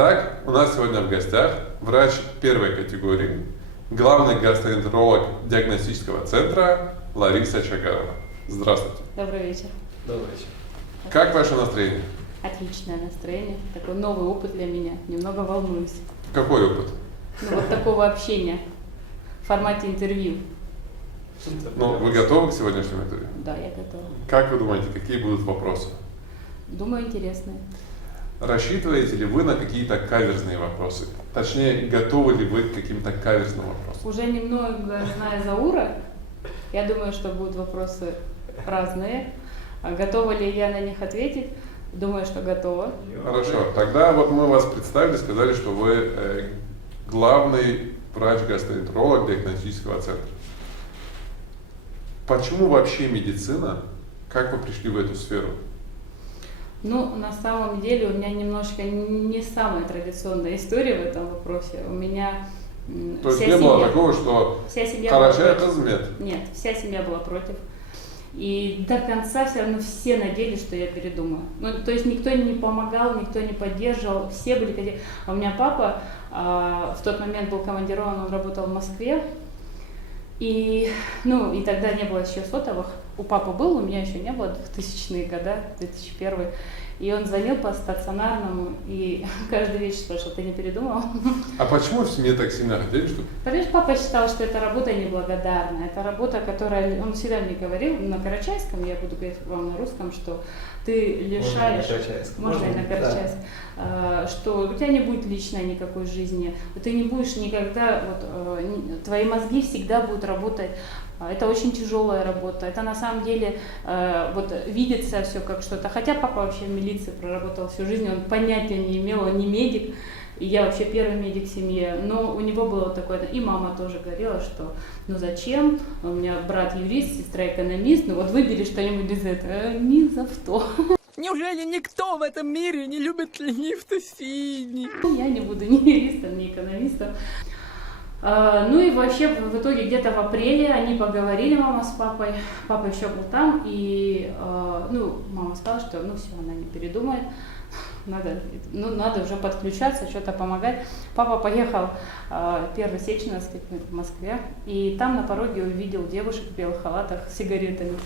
Итак, у нас сегодня в гостях врач первой категории, главный гастроэнтеролог диагностического центра Лариса Чагарова. Здравствуйте. Добрый вечер. Добрый вечер. Как ваше настроение? Отличное настроение. Такой новый опыт для меня. Немного волнуюсь. Какой опыт? Ну, вот такого общения в формате интервью. Ну, вы готовы к сегодняшнему интервью? Да, я готова. Как вы думаете, какие будут вопросы? Думаю, интересные. Рассчитываете ли вы на какие-то каверзные вопросы? Точнее, готовы ли вы к каким-то каверзным вопросам? Уже немного зная Заура, я думаю, что будут вопросы разные. А готова ли я на них ответить? Думаю, что готова. Хорошо, тогда вот мы вас представили, сказали, что вы главный врач-гастроэнтеролог диагностического центра. Почему вообще медицина? Как вы пришли в эту сферу? Ну, на самом деле у меня немножко не самая традиционная история в этом вопросе. У меня То есть не было такого, что хорошо размет? Нет, вся семья была против. И до конца все равно все надеялись, что я передумаю. Ну, то есть никто не помогал, никто не поддерживал, все были такие. А у меня папа в тот момент был командирован, он работал в Москве. И тогда не было еще сотовых. У папы был, у меня еще не было, 2000-е годы, 2001. И он звонил по стационарному и каждый вечер спрашивал: ты не передумал? А почему в семье так сильно хотели, что? Потому что папа считал, что это работа неблагодарная. Это работа, которая, он всегда мне говорил, на карачайском, я буду говорить вам на русском, что ты лишаешь, можно и на карачайском, что у тебя не будет личной никакой жизни, ты не будешь никогда, твои мозги всегда будут работать. Это очень тяжелая работа. Это на самом деле видится все как что-то. Хотя папа вообще в милиции проработал всю жизнь, он понятия не имел, он не медик. И я вообще первый медик в семье. Но у него было такое, и мама тоже говорила, что ну зачем? У меня брат юрист, сестра экономист, ну вот выбери что-нибудь из этого. Ни за что. Неужели никто в этом мире не любит ленивых свиней? Я не буду ни юристом, ни экономистом. Ну и вообще в итоге где-то в апреле они поговорили, мама с папой, папа еще был там, и мама сказала, что все, она не передумает, надо уже подключаться, что-то помогать. Папа поехал 1 Сеченовский в Москве, и там на пороге увидел девушек в белых халатах с сигаретами.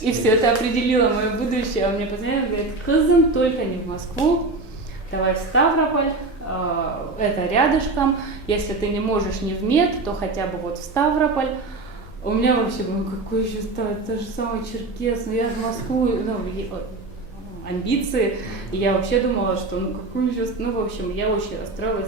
И все это определило мое будущее. Он мне позвонил и говорит: кызым, только не в Москву, давай в Ставрополь. Это рядышком, если ты не можешь не в Мед, то хотя бы вот в Ставрополь. У меня вообще, какой еще Ставрополь, это же самый Черкес, я в Москву, амбиции. И я вообще думала, что какой еще, в общем, я очень расстроилась.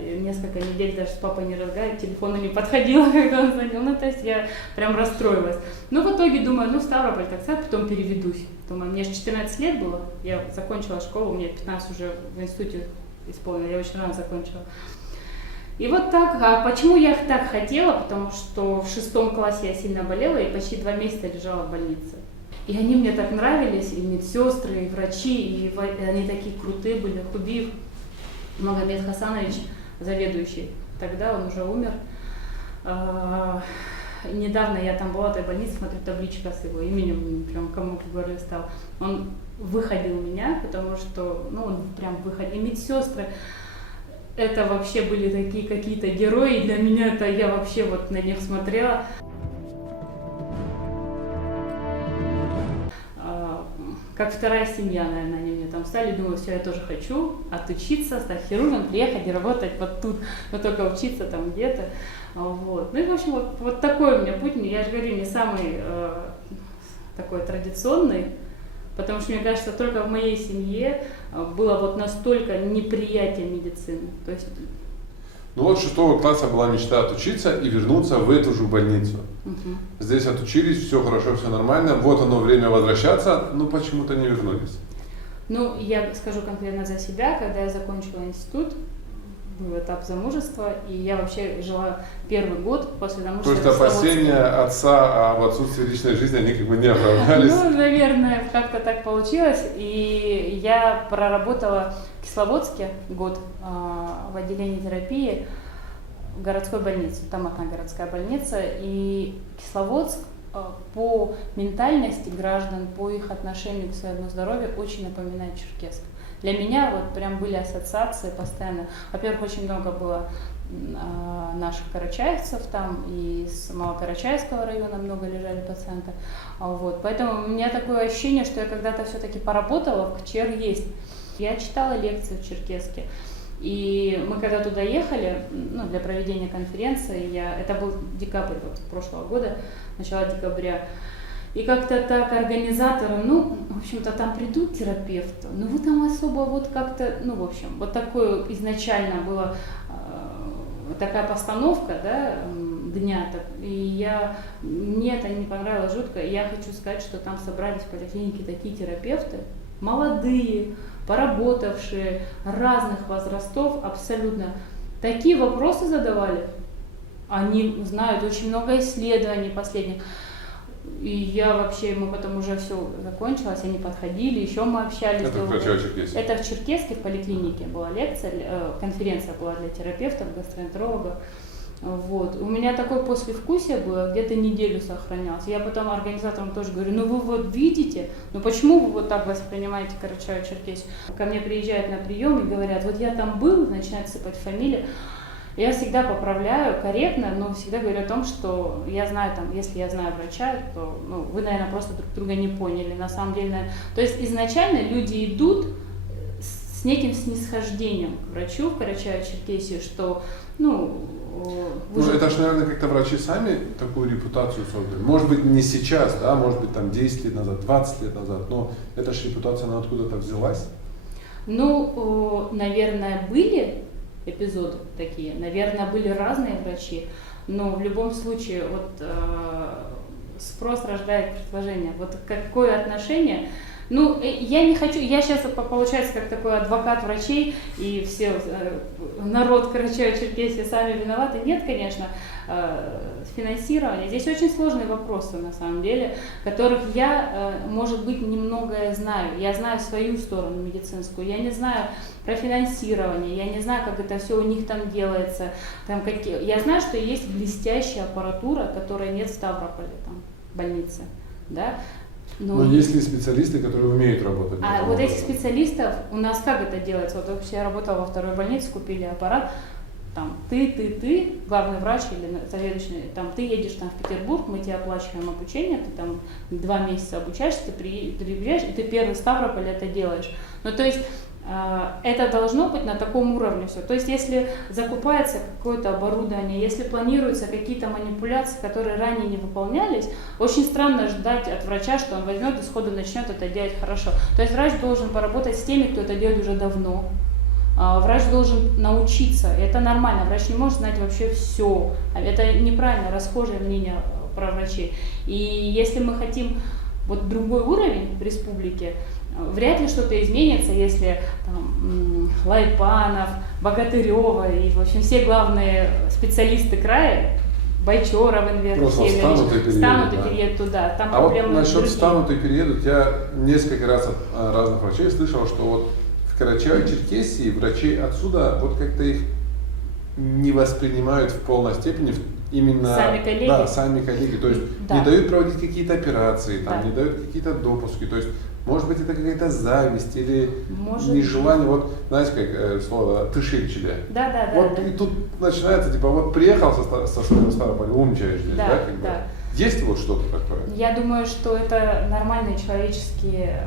Несколько недель даже с папой не разговаривала, телефону не подходила, когда он звонил. То есть я прям расстроилась. Но в итоге думаю, Ставрополь, так сказать, потом переведусь. Думаю, мне же 14 лет было, я закончила школу, у меня 15 уже в институте исполнила, я очень рано закончила. И вот так. А почему я так хотела? Потому что в 6 классе я сильно болела и почти 2 месяца лежала в больнице. И они мне так нравились, и медсестры, и врачи, и они такие крутые были. Хубиев Магомед Хасанович, заведующий, тогда он уже умер. Недавно я там была в этой больнице, смотрю, табличка с его именем, прям комок в горле стал. Он выходил меня, потому что, он прям выходил. И медсестры, это вообще были такие какие-то герои для меня, это я вообще на них смотрела. Как вторая семья, наверное, они мне там стали, думаю, все, я тоже хочу отучиться, стать хирургом, приехать и работать вот тут, но только учиться там где-то. Вот. Ну и в общем, вот такой у меня путь, я же говорю, не самый такой традиционный, потому что, мне кажется, только в моей семье было настолько неприятие медицины. То есть... с 6 класса была мечта отучиться и вернуться в эту же больницу. Здесь отучились, все хорошо, все нормально, вот оно время возвращаться, но почему-то не вернулись. Я скажу конкретно за себя, когда я закончила институт, был этап замужества, и я вообще жила первый год после замужества. То есть опасения отца об отсутствии личной жизни, они не оправдались? Наверное, как-то так получилось. И я проработала в Кисловодске год в отделении терапии в городской больнице, там одна городская больница. И Кисловодск по ментальности граждан, по их отношению к своему здоровью очень напоминает Черкесск. Для меня вот прям были ассоциации постоянно. Во-первых, очень много было наших карачаевцев там, и с Малокарачаевского района много лежали пациенты. Вот. Поэтому у меня такое ощущение, что я когда-то все-таки поработала, в КЧР есть. Я читала лекции в Черкесске. И мы когда туда ехали, ну, для проведения конференции, это был декабрь вот, прошлого года, начало декабря, и как-то так организаторы, ну, в общем-то, там придут терапевты, но вы там особо вот как-то, ну, в общем, вот такое изначально была такая постановка, да, дня, и мне это не понравилось жутко, и я хочу сказать, что там собрались в поликлинике такие терапевты, молодые, поработавшие, разных возрастов, абсолютно. Такие вопросы задавали. Они знают очень много исследований последних. И мы потом уже все закончилось, они подходили, еще мы общались. Это в Карачаево-Черкесии? Это в Черкесске, в поликлинике была лекция, конференция была для терапевтов, гастроэнтерологов. Вот. У меня такое послевкусие было, где-то неделю сохранялось. Я потом организаторам тоже говорю, ну вы вот видите, ну почему вы вот так воспринимаете Карачаево-Черкесию? Ко мне приезжают на прием и говорят, вот я там был, начинают сыпать фамилии. Я всегда поправляю корректно, но всегда говорю о том, что я знаю, там, если я знаю врача, то ну, вы, наверное, просто друг друга не поняли. На самом деле, то есть изначально люди идут с неким снисхождением к врачу в Карачаево-Черкесию, что, ну это же, наверное, как-то врачи сами такую репутацию создали. Может быть, не сейчас, да, может быть, там 10 лет назад, 20 лет назад, но эта же репутация, она откуда-то взялась. Ну, наверное, были эпизоды такие, наверное, были разные врачи, но в любом случае, вот спрос рождает предложение. Вот какое отношение. Ну, я не хочу, я сейчас получается как такой адвокат врачей, и все, народ Карачаево-Черкесии сами виноваты. Нет, конечно, финансирование. Здесь очень сложные вопросы, на самом деле, которых я, может быть, немногое знаю. Я знаю свою сторону медицинскую, я не знаю про финансирование, я не знаю, как это все у них там делается. Я знаю, что есть блестящая аппаратура, которой нет в Ставрополе, там, в больнице, да. Но есть ли специалисты, которые умеют работать? Вот этих специалистов, у нас как это делается? Вот вообще я работала во второй больнице, купили аппарат, там ты, главный врач или заведующий, там ты едешь там в Петербург, мы тебе оплачиваем обучение, ты там 2 месяца обучаешься, ты приезжаешь, и ты первый в Ставрополе это делаешь. Ну то есть это должно быть на таком уровне все. То есть если закупается какое-то оборудование, если планируются какие-то манипуляции, которые ранее не выполнялись, очень странно ждать от врача, что он возьмет и сходу начнет это делать хорошо. То есть врач должен поработать с теми, кто это делает уже давно. Врач должен научиться, это нормально, врач не может знать вообще все. Это неправильно, расхожее мнение про врачей. И если мы хотим вот другой уровень в республике, вряд ли что-то изменится, если там, Лайпанов, Богатырева и, в общем, все главные специалисты края, Бойчоров, Инвер, встанут и переедут туда. Там а вот насчет встанут и переедут, я несколько раз от разных врачей слышал, что вот в Карачаево-Черкесии врачи отсюда вот как-то их не воспринимают в полной степени, именно сами коллеги. Да, сами коллеги, то есть не дают проводить какие-то операции, там, не дают какие-то допуски, то есть может быть это какая-то зависть или нежелание, вот знаете как слово тышельчили. Да. Вот и тут начинается типа вот приехал со своего Ставрополя, умничаешь здесь, да? Как бы. Есть вот что-то такое? Я думаю, что это нормальные человеческие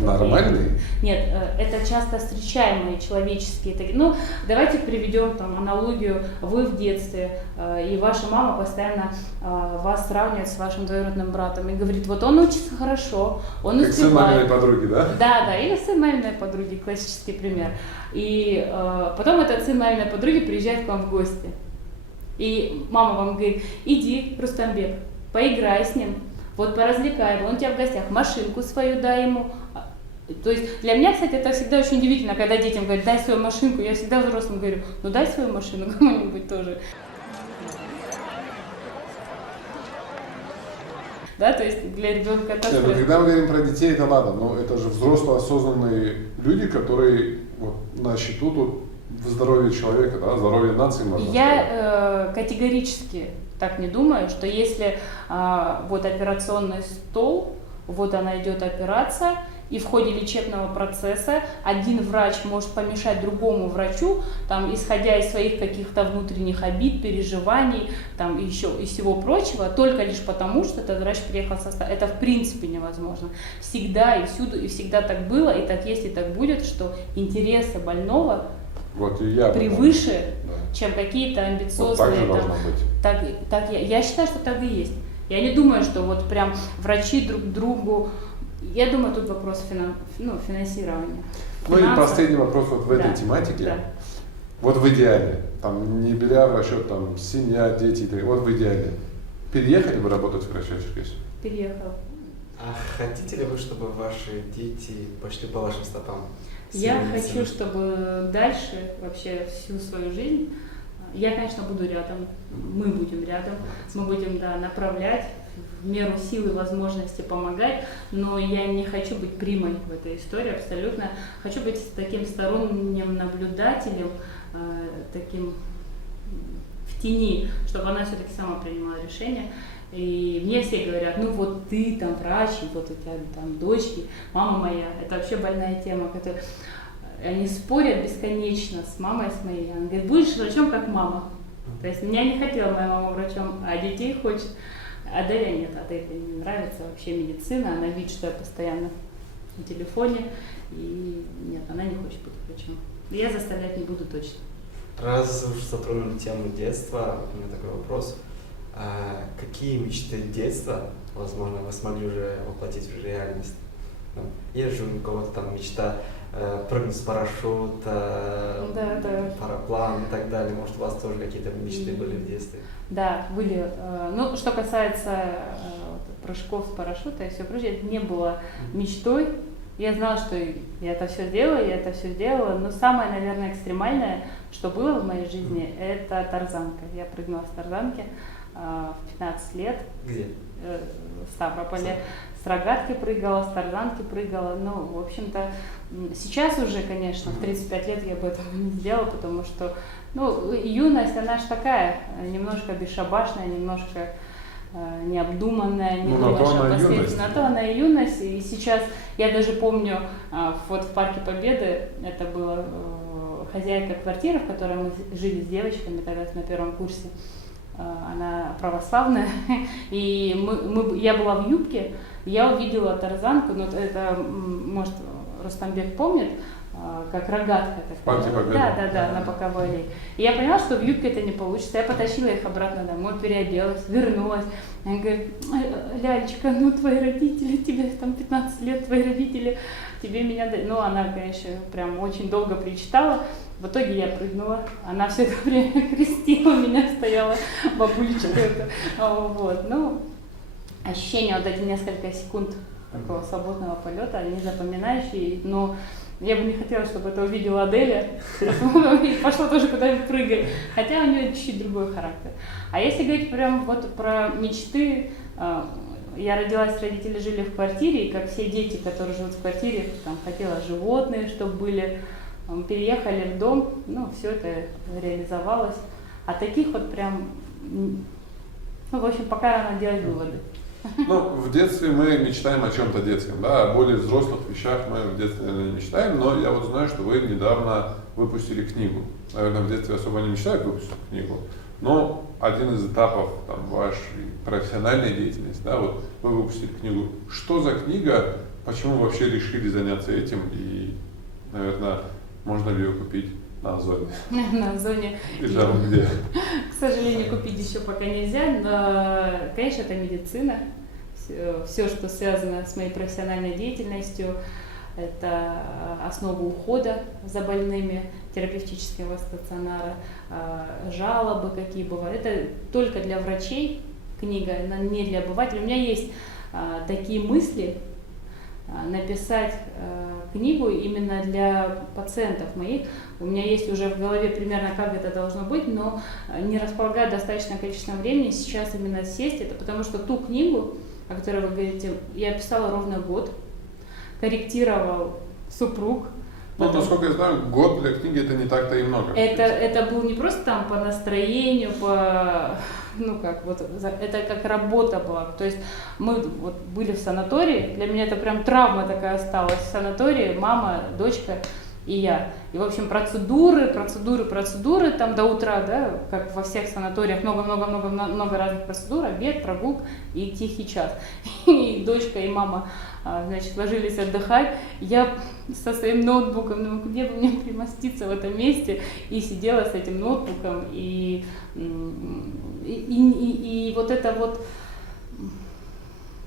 Нормальные? Нет, это часто встречаемые человеческие. Ну, давайте приведем там аналогию. Вы в детстве, и ваша мама постоянно вас сравнивает с вашим двоюродным братом и говорит, вот он учится хорошо, он успевает. Как сын маминой подруги, да? Да, или сын маминой подруги, классический пример. И потом этот сын маминой подруги приезжает к вам в гости. И мама вам говорит, иди, Рустамбек, поиграй с ним, вот поразвлекай его, он у тебя в гостях, машинку свою дай ему. То есть для меня, кстати, это всегда очень удивительно, когда детям говорят, дай свою машинку, я всегда взрослым говорю, ну дай свою машину кому-нибудь тоже. Да, то есть для ребенка это... Нет, когда мы говорим про детей, это ладно, но это же взрослые, осознанные люди, которые вот, на счету тут в здоровье человека, да, здоровье нации, можно сказать. Я категорически так не думаю, что если вот операционный стол, вот она идет операция, и в ходе лечебного процесса один врач может помешать другому врачу, там, исходя из своих каких-то внутренних обид, переживаний, там, еще и всего прочего, только лишь потому, что этот врач приехал со стороны. Это в принципе невозможно. Всегда и всюду, и всегда так было, и так есть, и так будет, что интересы больного Вот и я превыше, да. чем какие-то Вот амбициозные. так же там, должно быть. я считаю, что так и есть. Я не думаю, что вот прям врачи друг другу. Я думаю, тут вопрос финансирования. Ну и последний вопрос вот в этой Да, тематике. да. Вот в идеале, там, не беря в расчет там, семья, дети, вот в идеале, переехали бы работать в Карачаево-Черкесию? Переехал. А хотите ли вы, чтобы ваши дети пошли по вашим стопам? Я Семьи, хочу, чтобы дальше, вообще всю свою жизнь, я, конечно, буду рядом, мы будем рядом, мы будем, да, направлять, в меру сил и возможности помогать, но я не хочу быть примой в этой истории абсолютно. Хочу быть таким сторонним наблюдателем, таким в тени, чтобы она все-таки сама принимала решение. И мне все говорят, ну вот ты там врач, и вот у тебя там дочки, мама моя, это вообще больная тема, которая... Они спорят бесконечно с мамой, с моей. Она говорит, будешь врачом, как мама. То есть меня не хотела моя мама врачом, а детей хочет. Аделя нет, Аделе не нравится вообще медицина, она видит, что я постоянно на телефоне, и нет, она не хочет быть врачом. Я заставлять не буду точно. Раз уж затронули тему детства, у меня такой вопрос. Какие мечты детства, возможно, вы смогли уже воплотить в реальность? Ну, есть же у кого-то там мечта прыгнуть с парашюта, Да. параплан и так далее. Может, у вас тоже какие-то мечты были в детстве? Да, были. Ну, что касается прыжков с парашюта и все прочее, это не было мечтой. Я знала, что я это все делала, но самое, наверное, экстремальное, что было в моей жизни, это тарзанка. Я прыгнула с тарзанки в 15 лет. Где? В Ставрополе. С рогатки прыгала, с тарзанки прыгала. Ну, в общем-то, сейчас уже, конечно, в 35 лет я бы этого не сделала, потому что, ну, юность, она же такая, немножко бесшабашная, немножко необдуманная, не на то она и юность. На то она и юность. И сейчас, я даже помню, вот в Парке Победы, это была хозяйка квартиры, в которой мы жили с девочками тогда на первом курсе, она православная, и я была в юбке, я увидела тарзанку, но это, может, Рустамбек помнит, как рогатка такая. Парке Победы. Да, на боковой аллее. И я поняла, что в юбке это не получится. Я потащила их обратно домой, переоделась, вернулась. Она говорит, Лялечка, ну твои родители, тебе там 15 лет, твои родители тебе меня... Ну, она, конечно, прям очень долго причитала. В итоге я прыгнула. Она все это время крестила меня, стояла бабулечка. Вот, ну, ощущения вот эти несколько секунд такого свободного полета, они запоминающие, но я бы не хотела, чтобы это увидела Аделя и пошла тоже куда-нибудь прыгать, хотя у нее чуть-чуть другой характер. А если говорить прям вот про мечты, я родилась, родители жили в квартире, и как все дети, которые живут в квартире, там хотела животные, чтобы были, переехали в дом, ну, все это реализовалось. А таких вот прям, ну, в общем, пока рано делать выводы. Ну, в детстве мы мечтаем о чем-то детском, да, о более взрослых вещах мы в детстве, наверное, не мечтаем, но я вот знаю, что вы недавно выпустили книгу. Наверное, в детстве особо не мечтают выпустить книгу, но один из этапов там, вашей профессиональной деятельности, да, вот вы выпустили книгу. Что за книга, почему вообще решили заняться этим и, наверное, можно ли ее купить на Озоне? На Озоне. И там где? К сожалению, купить еще пока нельзя, но, конечно, это медицина. Все, что связано с моей профессиональной деятельностью, это основа ухода за больными, терапевтического стационара, жалобы какие бывают. Это только для врачей книга, не для обывателей. У меня есть такие мысли написать книгу именно для пациентов моих. У меня есть уже в голове примерно, как это должно быть, но не располагаю достаточное количество времени сейчас именно сесть. Это потому что ту книгу, о которой вы говорите, я писала ровно год, корректировал супруг, Ну, насколько я знаю, год для книги это не так-то и много. Это был не просто там по настроению, ну как, вот, это как работа была. То есть мы вот были в санатории, для меня это прям травма такая осталась. В санатории мама, дочка и я. И, в общем, процедуры, там до утра, да, как во всех санаториях, много разных процедур, обед, прогулка и тихий час. И дочка, и мама, значит, ложились отдыхать. Я со своим ноутбуком, ну, где бы мне примоститься в этом месте, и сидела с этим ноутбуком, и вот это вот,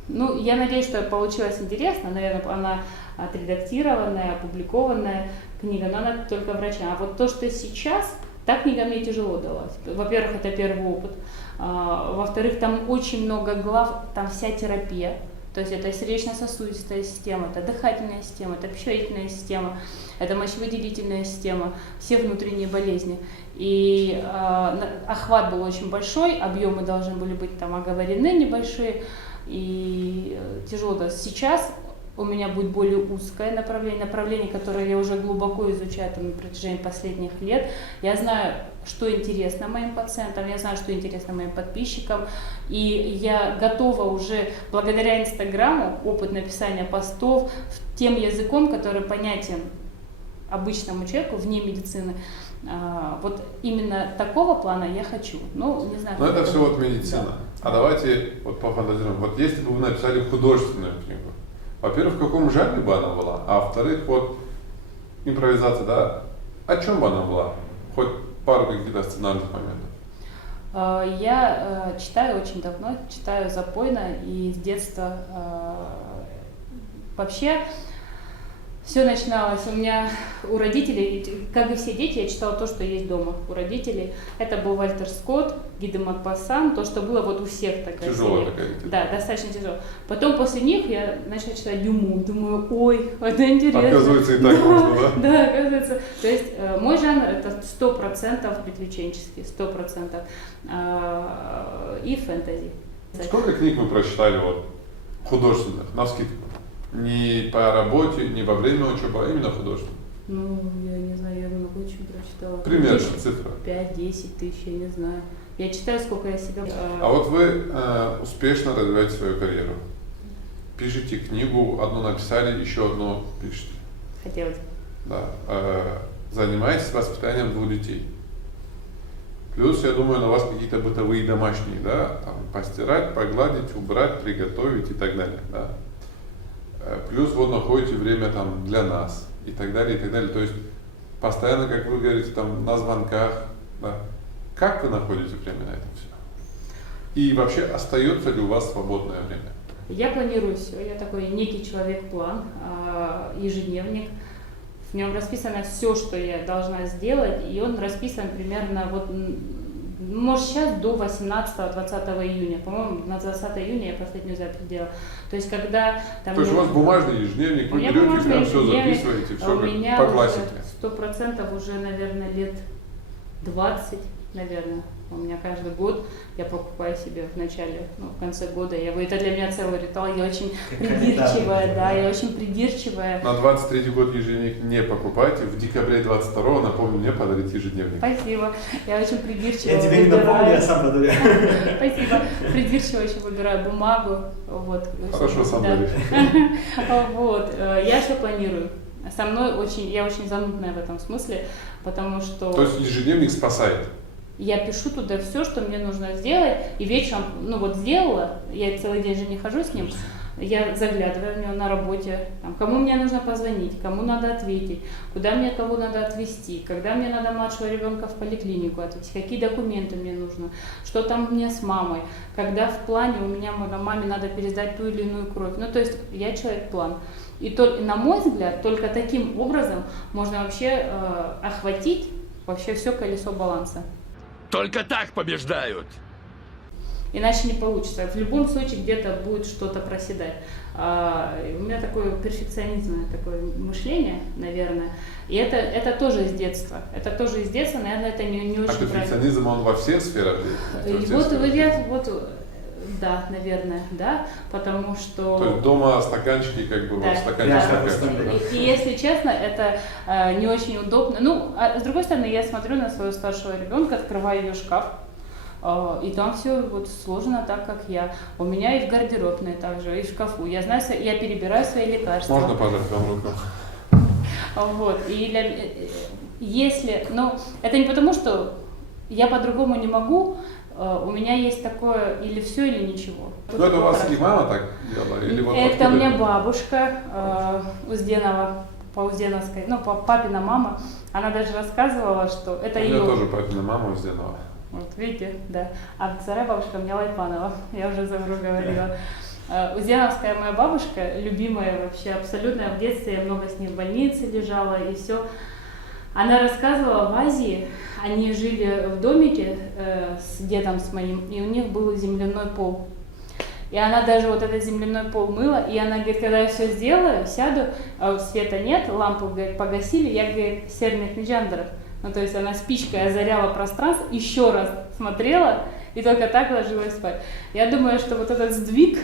ну, я надеюсь, что получилось интересно, наверное, она отредактированная, опубликованная книга, но она только врачам. А вот то, что сейчас, та книга мне тяжело далась. Во-первых, это первый опыт. Во-вторых, там очень много глав, там вся терапия. То есть это сердечно-сосудистая система, это дыхательная система, это пищеварительная система, это мочевыделительная система, все внутренние болезни. И охват был очень большой, объемы должны были быть там оговорены небольшие, и тяжело. То есть сейчас у меня будет более узкое направление, которое я уже глубоко изучаю там, на протяжении последних лет. Я знаю, что интересно моим пациентам, я знаю, что интересно моим подписчикам, и я готова уже, благодаря Инстаграму, опыт написания постов тем языком, который понятен обычному человеку вне медицины. Вот именно такого плана я хочу. Ну, не знаю. Но это все вот медицина. Да. А давайте вот пофантазируем. Вот если бы вы написали художественную книгу, во-первых, в каком жанре бы она была, а во-вторых, вот импровизация, да, о чем бы она была? Хоть пару каких-то сценарных моментов. Я читаю очень давно, читаю запойно и с детства. Вообще все начиналось у меня, у родителей, как и все дети, я читала то, что есть дома у родителей. Это был Вальтер Скотт, Гиде Мопассан, то, что было вот у всех такая тяжелая серия. такая. Да, достаточно тяжело. Потом после них я начала читать Дюму, думаю, ой, это интересно. Оказывается, и так можно, да? Да, оказывается. То есть мой жанр это 100% приключенческий, 100% и фэнтези. Сколько книг вы прочитали вот художественных, навскидку? Не по работе, не во время учебы, а именно художественно? Ну, я не знаю, я много очень прочитала. Примерно цифра. 5-10 тысяч, я не знаю. Я читаю, сколько я себя... А вот вы успешно развиваете свою карьеру. Пишите книгу, одну написали, еще одну пишете. Хотелось. Да. Занимаетесь воспитанием 2 детей. Плюс, я думаю, на вас какие-то бытовые домашние, да, там, постирать, погладить, убрать, приготовить и так далее, да. Плюс вот находите время там для нас и так далее, и так далее. То есть постоянно, как вы говорите, там на звонках, да. Как вы находите время на это все? И вообще, остается ли у вас свободное время? Я планирую все, я такой некий человек-план, ежедневник. В нем расписано все, что я должна сделать, и он расписан примерно вот, может, сейчас до 18-20 июня. По-моему, на 20 июня я последнюю запись делала. То есть, когда... Там то есть у вас бумажный ежедневник, вы берете, прям все записываете, все как по классике. У меня 100% уже, наверное, лет 20, наверное. У меня каждый год я покупаю себе в начале, ну, в конце года. Это для меня целый ритуал. Я очень придирчивая, да, я очень придирчивая. На 23-й год ежедневник не покупайте. В декабре 22-го, напомню, мне подарить ежедневник. Спасибо. Я очень придирчиво Я тебе не напомню, я сам подарю. Спасибо. Придирчиво очень выбираю бумагу. Вот. Хорошо, сам даришь. Вот. Я все планирую. Со мной я очень занудная в этом смысле, потому что... То есть ежедневник спасает? Я пишу туда все, что мне нужно сделать, и вечером, ну вот сделала, я целый день же не хожу с ним, я заглядываю в него на работе, там, кому мне нужно позвонить, кому надо ответить, куда мне кого надо отвезти, когда мне надо младшего ребенка в поликлинику отвезти, какие документы мне нужно, что там мне с мамой, когда в плане у меня маме надо пересдать ту или иную кровь. Ну то есть я человек-план. И на мой взгляд, только таким образом можно вообще охватить вообще все колесо баланса. Только так побеждают. Иначе не получится. В любом случае где-то будет что-то проседать. У меня такое перфекционизмное такое мышление, наверное. И это тоже из детства. Это тоже из детства, наверное, это не очень правильно. А перфекционизм, он во всех сферах? Вот да, наверное, да, потому что... То есть дома стаканчики, как бы, Да, вот стаканчики. да, как бы. И если честно, это не очень удобно. Ну, а с другой стороны, я смотрю на своего старшего ребенка, открываю ее шкаф, и там все вот сложено так, как я. У меня и в гардеробной также, и в шкафу. Я знаю, я перебираю свои лекарства. Можно пожать вам руку? Вот. Если, ну, это не потому, что я по-другому не могу, у меня есть такое или все, или ничего. Ну, это у вас и мама так делала? Или вот Это откуда у меня это? бабушка Узденова, по Узденовской, ну, папина мама, она даже рассказывала, что это У ее... меня тоже папина мама сделала. Вот, видите, да. А вторая бабушка у меня Лайпанова, я уже забыл говорила. Узденовская моя бабушка, любимая вообще абсолютно, в детстве я много с ней в больнице лежала и все. Она рассказывала, в Азии они жили в домике с дедом с моим, и у них был земляной пол. И она даже вот этот земляной пол мыла, и она говорит, когда я все сделаю, сяду, света нет, лампу, говорит, погасили, я, говорит, серных меджандров. Ну, то есть она спичкой озаряла пространство, еще раз смотрела, и только так ложилась спать. Я думаю, что вот этот сдвиг,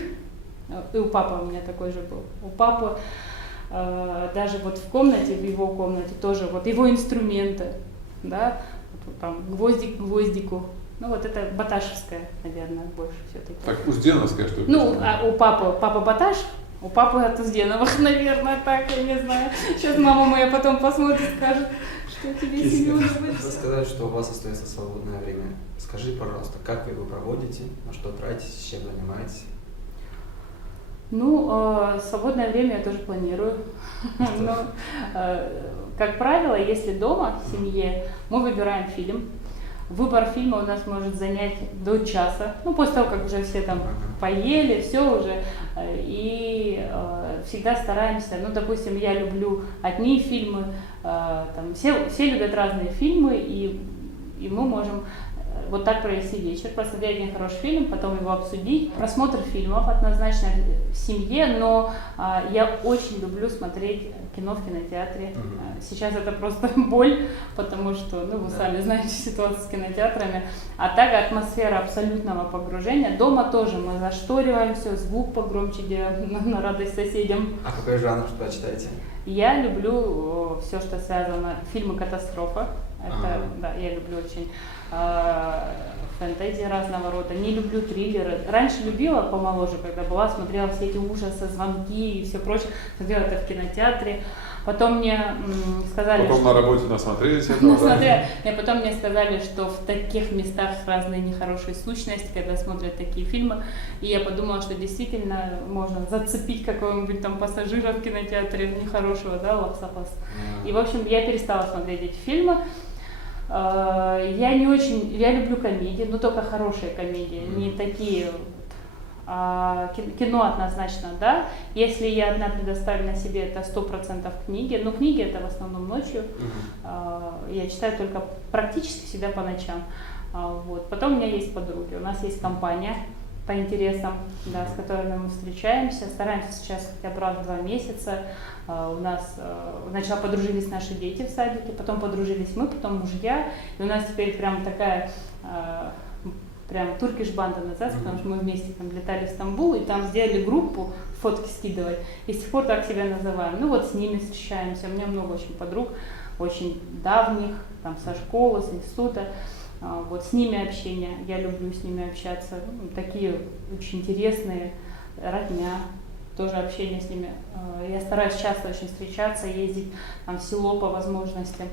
и у папы у меня такой же был, у папы даже вот в комнате, в его комнате тоже, вот его инструменты, да, вот там гвоздик к гвоздику, ну вот это баташевская, наверное, больше все-таки. Так, Узденовская, что ли? Ну, а у папа Баташ, у папы от Узденовых, наверное, так, я не знаю. Сейчас мама моя потом посмотрит, скажет, что тебе, Семёна, Можно сказать, что у вас остается свободное время. Скажи, пожалуйста, как вы его проводите, на что тратите, чем занимаетесь? Ну, свободное время я тоже планирую. Но, как правило, если дома, в семье, мы выбираем фильм. Выбор фильма у нас может занять до часа, ну, после того, как уже все там поели, все уже, и всегда стараемся, ну, допустим, я люблю одни фильмы, там, все любят разные фильмы, и мы можем вот так провести вечер, посмотреть один хороший фильм, потом его обсудить. Просмотр фильмов однозначно в семье, но я очень люблю смотреть кино в кинотеатре. Сейчас это просто боль, потому что, ну, вы сами знаете ситуацию с кинотеатрами. А так атмосфера абсолютного погружения. Дома тоже мы зашториваем все, звук погромче делаем на радость соседям. А какой жанр предпочитаете? Я люблю все, что связано, фильмы катастрофа. Это, да, я люблю очень фэнтези разного рода. Не люблю триллеры. Раньше любила, помоложе, когда была, смотрела все эти ужасы, звонки и все прочее. Смотрела это в кинотеатре. Потом мне сказали, Потом что... на работе насмотрелись этого, да? Потом мне сказали, что в таких местах разные нехорошие сущности, когда смотрят такие фильмы. И я подумала, что действительно можно зацепить какого-нибудь там пассажира в кинотеатре нехорошего, да, лапсапас. И, в общем, я перестала смотреть эти фильмы. Я не очень, я люблю комедии, но только хорошие комедии, не такие. Кино однозначно, да. Если я одна предоставлю на себе, это 100% книги. Но книги это в основном ночью. Я читаю только практически всегда по ночам. Вот. Потом у меня есть подруги, у нас есть компания по интересам, да, с которыми мы встречаемся. Стараемся сейчас хотя бы раз в 2 месяца. У нас сначала подружились наши дети в садике, потом подружились мы, потом мужья. И у нас теперь прям такая прям туркиш-банда называется, потому что мы вместе там летали в Стамбул, и там сделали группу, фотки скидывать, и с тех пор так себя называем. Ну вот с ними встречаемся, у меня много очень подруг, очень давних, там со школы, с института, вот с ними общение, я люблю с ними общаться, такие очень интересные, родня, тоже общение с ними. Я стараюсь часто очень встречаться, ездить там, в село по возможности.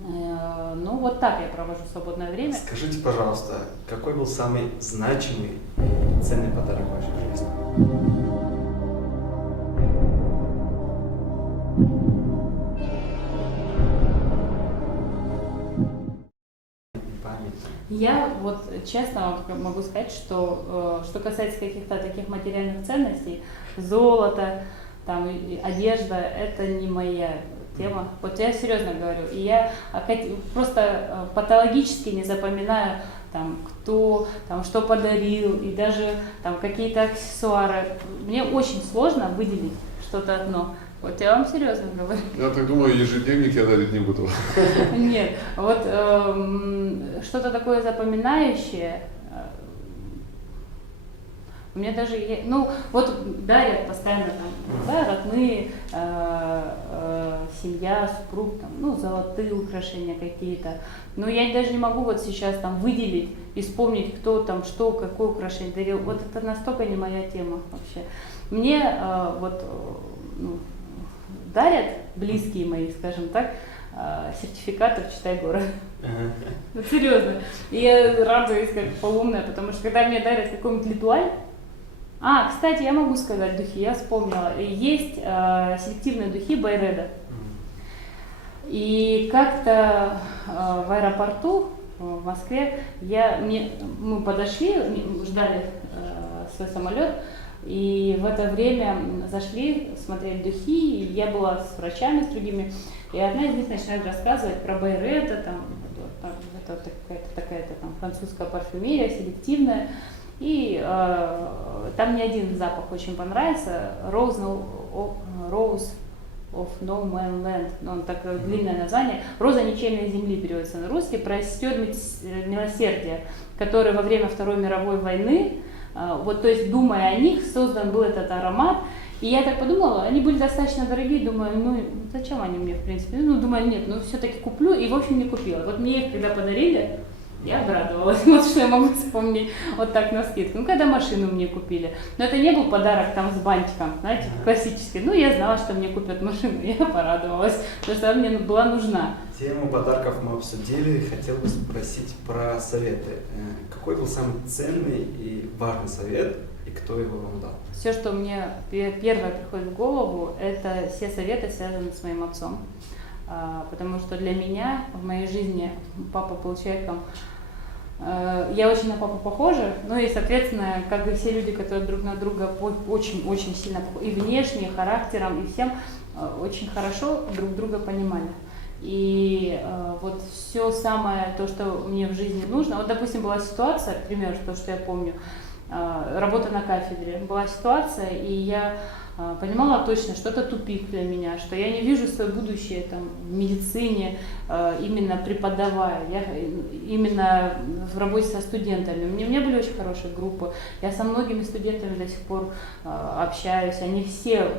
Ну, вот так я провожу свободное время. Скажите, пожалуйста, какой был самый значимый и ценный подарок в вашей жизни? Я вот честно вам могу сказать, что касается каких-то таких материальных ценностей, золото, там, одежда, это не моя тема. Вот я серьезно говорю. И я просто патологически не запоминаю, там, кто, там, что подарил, и даже там, какие-то аксессуары. Мне очень сложно выделить что-то одно. Вот я вам серьезно говорю. Я так думаю, ежедневник я дарить не буду. Нет, вот что-то такое запоминающее. У меня даже, ну, вот дарят постоянно там, да, родные, семья, супруг, там, ну, золотые украшения какие-то. Но я даже не могу вот сейчас там выделить и вспомнить, кто там, что, какое украшение дарил. Вот это настолько не моя тема вообще. Мне ну, дарят близкие мои, скажем так, сертификаты в «Читай город». Ну, серьезно. И я радуюсь как полумная, потому что когда мне дарят какой-нибудь литуаль. Кстати, я могу сказать духи, я вспомнила. Есть селективные духи Байреда. И как-то в аэропорту в Москве мы подошли, ждали свой самолет, и в это время зашли смотреть духи, и я была с врачами, с другими, и одна из них начинает рассказывать про Байреда, это такая-то там французская парфюмерия, селективная, и там мне один запах очень понравился, Rose of No Man Land, он такое длинное название, «Роза ничейной земли» переводится на русский, про сестер милосердия, которые во время Второй мировой войны, вот, то есть, думая о них, создан был этот аромат. И я так подумала, они были достаточно дорогие, думаю, ну зачем они мне, в принципе, ну думаю, нет, ну все-таки куплю, и в общем не купила. Вот мне их когда подарили, я обрадовалась, вот что я могу вспомнить вот так на скидку. Ну когда машину мне купили, но это не был подарок там с бантиком, знаете, классический. Ну я знала, что мне купят машину, я порадовалась, потому что она мне была нужна. Тему подарков мы обсудили, хотел бы спросить про советы. Какой был самый ценный и важный совет, и кто его вам дал? Все, что мне первое приходит в голову, это все советы, связанные с моим отцом. Потому что для меня в моей жизни папа был человеком, я очень на папу похожа, ну и, соответственно, как и все люди, которые друг на друга очень-очень сильно похожи, и внешне, и характером, и всем очень хорошо друг друга понимали. И вот все самое, то, что мне в жизни нужно, вот, допустим, была ситуация, например, то, что я помню, работа на кафедре, была ситуация, и я понимала точно, что это тупик для меня, что я не вижу свое будущее там, в медицине, именно преподавая, именно в работе со студентами. У меня были очень хорошие группы, я со многими студентами до сих пор общаюсь, они все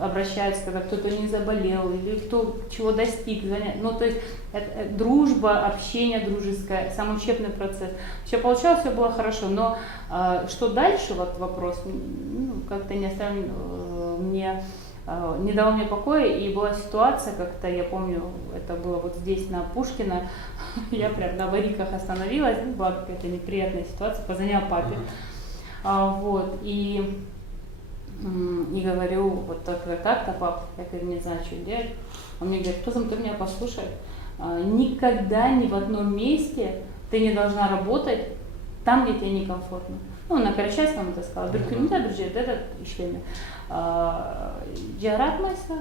обращаются, когда кто-то не заболел или кто чего достиг. Ну, то есть это дружба, общение дружеское, сам учебный процесс. Все получалось, все было хорошо, но что дальше, вот вопрос, как-то не оставил мне, не дал мне покоя, и была ситуация, как-то, я помню, это было вот здесь, на Пушкина, я прям на Вариках остановилась, была какая-то неприятная ситуация, позвонила папе, вот, и говорю, вот как-то, пап, я говорю, не знаю, что делать. Он мне говорит, ты меня послушай, никогда ни в одном месте ты не должна работать там, где тебе некомфортно. Ну, на Карачайском это сказала, Биркюнда, бюджет, этот işlemi.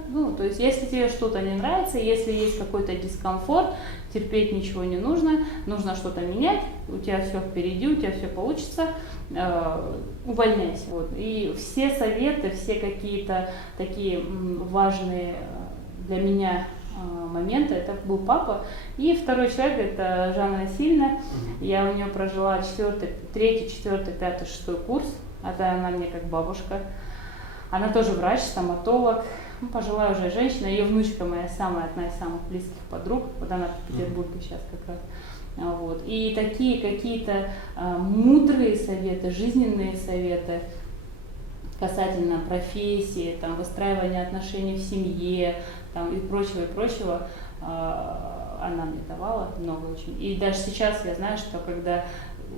Ну, то есть, если тебе что-то не нравится, если есть какой-то дискомфорт, терпеть ничего не нужно, нужно что-то менять, у тебя все впереди, у тебя все получится, увольняйся. Вот. И все советы, все какие-то такие важные для меня моменты, это был папа. И второй человек, это Жанна Васильевна. Я у нее прожила 3, 4, 5, 6 курс. Это она мне как бабушка. Она тоже врач, стоматолог, пожилая уже женщина. Ее внучка моя одна из самых близких подруг. Вот она в Петербурге сейчас как раз. Вот. И такие какие-то мудрые советы, жизненные советы касательно профессии, там, выстраивания отношений в семье там, и прочего, она мне давала много очень. И даже сейчас я знаю, что когда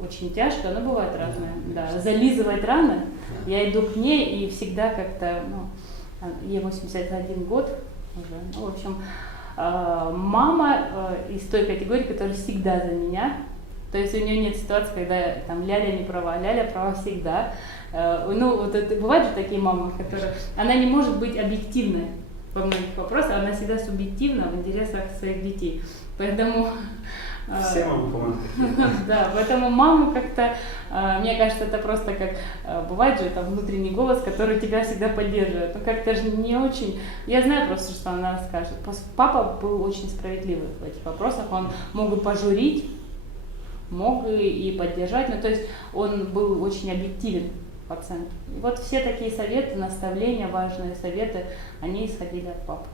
очень тяжко, но бывает разное, да, зализывать раны, я иду к ней и всегда как-то, ей 81 год уже, ну, в общем, мама из той категории, которая всегда за меня. То есть у нее нет ситуации, когда там Ляля не права, Ляля права всегда. Ну, вот это, бывают же такие мамы, которые... Она не может быть объективной во многих вопросах, она всегда субъективна в интересах своих детей. Поэтому... Все мамы, по-моему, такие. Да, поэтому маму как-то, мне кажется, это просто как, бывает же там внутренний голос, который тебя всегда поддерживает. Ну как-то же не очень, я знаю просто, что она скажет. Папа был очень справедливый в этих вопросах, он мог и пожурить, мог и поддержать, ну то есть он был очень объективен пациентов. И вот все такие советы, наставления, важные советы, они исходили от папы.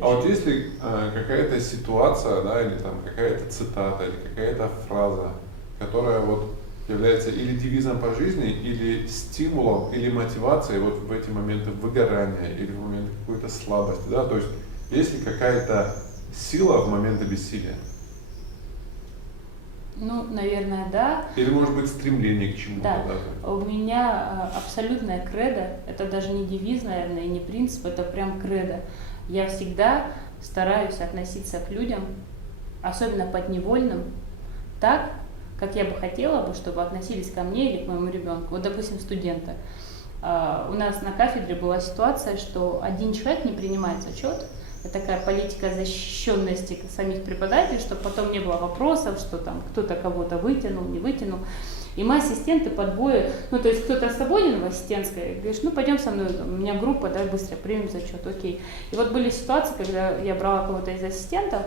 А вот если какая-то ситуация, да, или там какая-то цитата, или какая-то фраза, которая вот является или девизом по жизни, или стимулом, или мотивацией вот в эти моменты выгорания, или в моменты какой-то слабости, да, то есть есть ли какая-то сила в моменты бессилия? Ну, наверное, да. Или может быть стремление к чему-то Да, даже? у меня абсолютная кредо, это даже не девиз, наверное, и не принцип, это прям кредо. Я всегда стараюсь относиться к людям, особенно подневольным, так, как я бы хотела бы, чтобы относились ко мне или к моему ребенку. Вот, допустим, студенты. У нас на кафедре была ситуация, что один человек не принимает зачет. Это такая политика защищенности самих преподавателей, чтобы потом не было вопросов, что там кто-то кого-то вытянул, не вытянул. И мы ассистенты под бою, ну то есть кто-то свободен в ассистентской, говоришь, ну пойдем со мной, у меня группа, да, быстро примем зачет, окей. И вот были ситуации, когда я брала кого-то из ассистентов,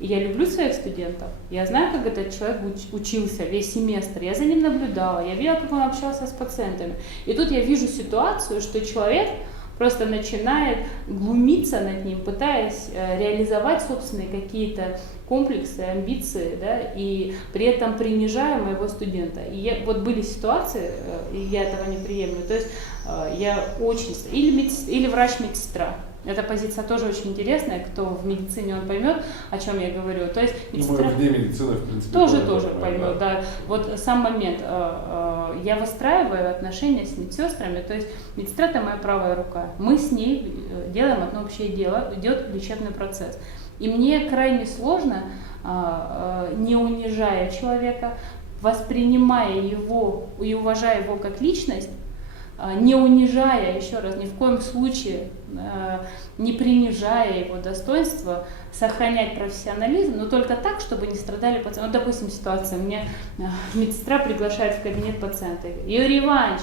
и я люблю своих студентов, я знаю, как этот человек учился весь семестр, я за ним наблюдала, я видела, как он общался с пациентами. И тут я вижу ситуацию, что человек просто начинает глумиться над ним, пытаясь реализовать собственные какие-то комплексы, амбиции, да, и при этом принижая моего студента. И вот были ситуации, и я этого не приемлю, то есть я очень... Или врач-медсестра. Эта позиция тоже очень интересная, кто в медицине, он поймет, о чем я говорю. То есть медсестра... вне медицины, в принципе, тоже поймет, да. Вот сам момент. Я выстраиваю отношения с медсестрами, то есть медсестра – это моя правая рука. Мы с ней делаем одно общее дело, идет лечебный процесс. И мне крайне сложно, не унижая человека, воспринимая его и уважая его как личность, не унижая, еще раз, ни в коем случае не принижая его достоинство, сохранять профессионализм, но только так, чтобы не страдали пациенты. Вот, допустим, ситуация, меня медсестра приглашает в кабинет пациента, Юрий Иванович,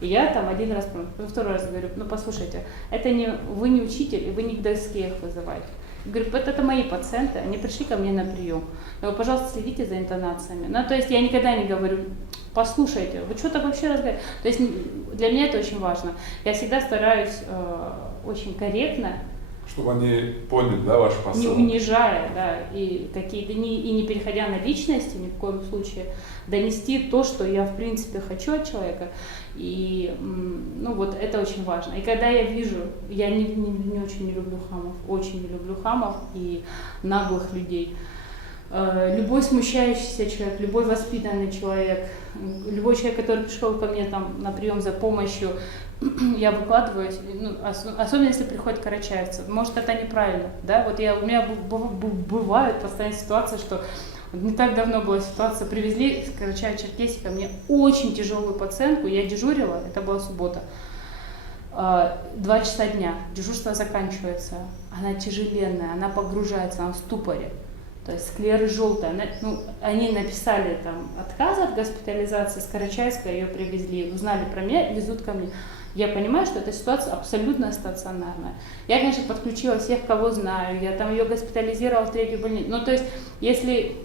и я там один раз, второй раз говорю, ну послушайте, это не, вы не учитель, и вы не к доске их вызываете. Говорю, это мои пациенты, они пришли ко мне на прием. Я говорю, пожалуйста, следите за интонациями. Ну, то есть я никогда не говорю, послушайте, вы что-то вообще разговариваете. То есть для меня это очень важно. Я всегда стараюсь очень корректно, чтобы они поняли, да, ваш посыл. Не унижая, да, и какие-то не переходя на личности ни в коем случае, донести то, что я в принципе хочу от человека. И ну вот это очень важно. И когда я вижу, я не очень не люблю хамов, очень не люблю хамов и наглых людей. Любой смущающийся человек, любой воспитанный человек, любой человек, который пришел ко мне там на прием за помощью, я выкладываюсь, ну, особенно если приходят карачаевцы. Может, это неправильно, да? Вот у меня бывают постоянно ситуации, что не так давно была ситуация, привезли из Карачаево-Черкесии ко мне очень тяжелую пациентку, я дежурила, это была суббота, 2 часа дня, дежурство заканчивается, она тяжеленная, она погружается, она в ступоре. То есть склеры желтые. Они написали там отказ от госпитализации, с Карачаевска ее привезли, узнали про меня, везут ко мне. Я понимаю, что эта ситуация абсолютно стационарная. Я, конечно, подключила всех, кого знаю, я там ее госпитализировала в 3-ю больницу. Ну, то есть, если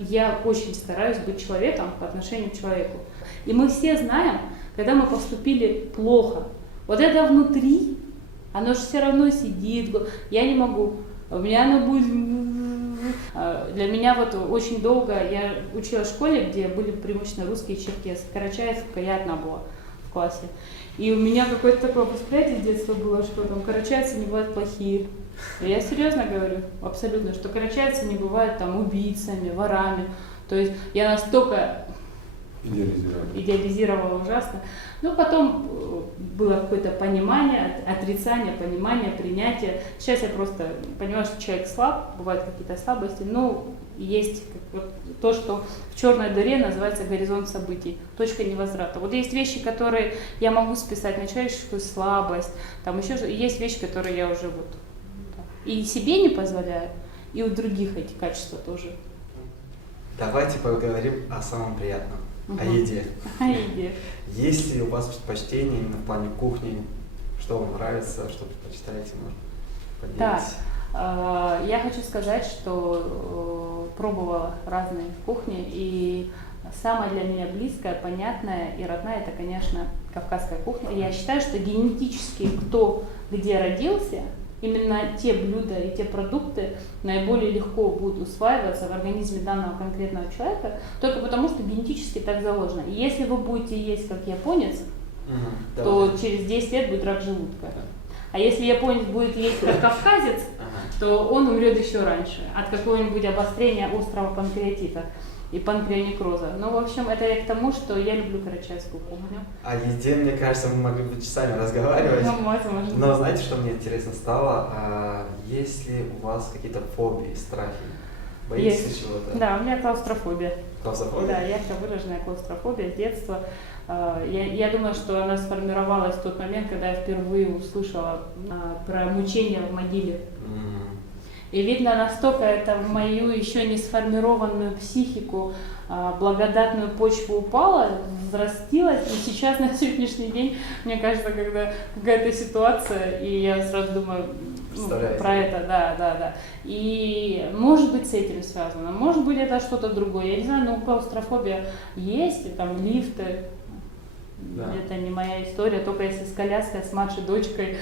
я очень стараюсь быть человеком по отношению к человеку. И мы все знаем, когда мы поступили плохо. Вот это внутри, оно же все равно сидит. Я не могу. У меня оно будет... Для меня вот очень долго, я училась в школе, где были преимущественно русские и черкесы. Карачаевская я одна была в классе. И у меня какое-то такое восприятие с детства было, что там карачаевцы не бывают плохие. И я серьезно говорю, абсолютно, что карачаевцы не бывают там убийцами, ворами. То есть я настолько идеализировала ужасно. Но потом было какое-то понимание, отрицание, понимание, принятие. Сейчас я просто понимаю, что человек слаб, бывают какие-то слабости, но есть вот то, что в черной дыре называется горизонт событий, точка невозврата. Вот есть вещи, которые я могу списать на человеческую слабость, там еще есть вещи, которые я уже вот и себе не позволяю, и у других эти качества тоже. Давайте поговорим о самом приятном. О еде. О еде. Есть ли у вас предпочтения именно в плане кухни? Что вам нравится, что предпочитаете, может, поделиться? Так, я хочу сказать, что пробовала разные кухни, и самая для меня близкая, понятная и родная, это, конечно, кавказская кухня. Я считаю, что генетически кто где родился, именно те блюда и те продукты наиболее легко будут усваиваться в организме данного конкретного человека, только потому, что генетически так заложено. И если вы будете есть как японец, то через 10 лет будет рак желудка. А если японец будет есть как кавказец, то он умрет еще раньше от какого-нибудь обострения острого панкреатита и панкреонекроза. Ну, в общем, это я к тому, что я люблю карачаевскую кухню. О еде, мне кажется, мы могли бы часами разговаривать. Возможно. Но знаете, что мне интересно стало? Есть ли у вас какие-то фобии, страхи? Боитесь ли чего-то? Да, у меня клаустрофобия. Клаустрофобия? Да, ярко выраженная клаустрофобия с детства. Я думаю, что она сформировалась в тот момент, когда я впервые услышала про мучения в могиле. И видно, настолько это в мою еще не сформированную психику благодатную почву упала, взрастилась, и сейчас на сегодняшний день, мне кажется, когда какая-то ситуация, и я сразу думаю про это, да. И может быть с этим связано, может быть это что-то другое, я не знаю, но клаустрофобия есть, и там лифты. Да. Это не моя история, только если с коляской, с младшей дочкой,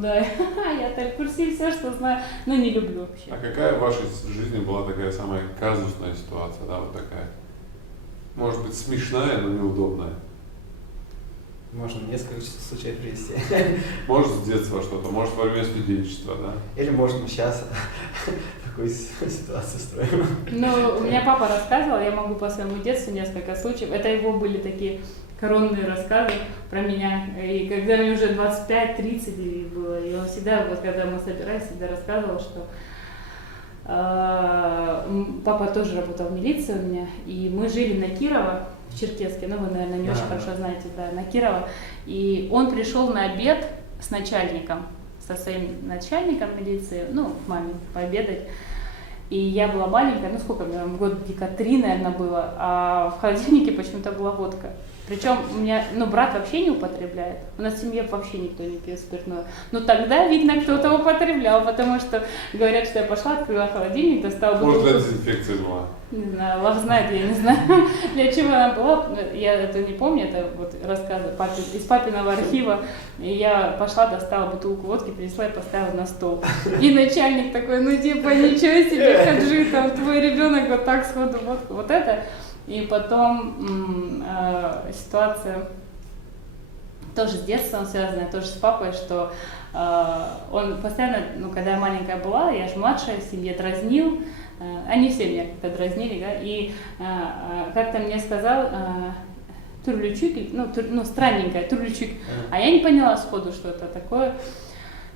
да, я так в курсе все, что знаю, но не люблю вообще. А какая в вашей жизни была такая самая казусная ситуация, да, вот такая? Может быть смешная, но неудобная? Можно несколько случаев привести. Может с детства что-то, может во время студенчества, да? Или может мы сейчас такую ситуацию строим. Ну, у меня папа рассказывал, я могу по своему детству несколько случаев, это его были такие коронные рассказы про меня. И когда мне уже 25-30 было, и он всегда, вот когда мы собирались, всегда рассказывал, что папа тоже работал в милиции у меня, и мы жили на Кирова, в Черкесске, ну вы, наверное, не очень хорошо знаете, да, на Кирова, и он пришел на обед с начальником, со своим начальником милиции, ну, к маме пообедать. И я была маленькая, ну сколько мне, годика 3, наверное, было, а в холодильнике почему-то была водка. Причем у меня, брат вообще не употребляет, у нас в семье вообще никто не пьет спиртное. Но тогда, видно, кто-то употреблял, потому что говорят, что я пошла, открыла холодильник, достала бутылку. Может, для дезинфекции была? Не знаю, Лав знает, я не знаю, для чего она была, я это не помню, это вот рассказы из папиного архива. И я пошла, достала бутылку водки, принесла и поставила на стол. И начальник такой, ну типа ничего себе, Хаджи, там твой ребенок вот так сходу водку, вот это. И потом ситуация тоже с детством связанная, тоже с папой, что он постоянно, когда я маленькая была, я же младшая, в семье дразнил, они все меня как-то дразнили, да, и как-то мне сказал Турлючик, странненькая Турлючик, а я не поняла сходу, что это такое.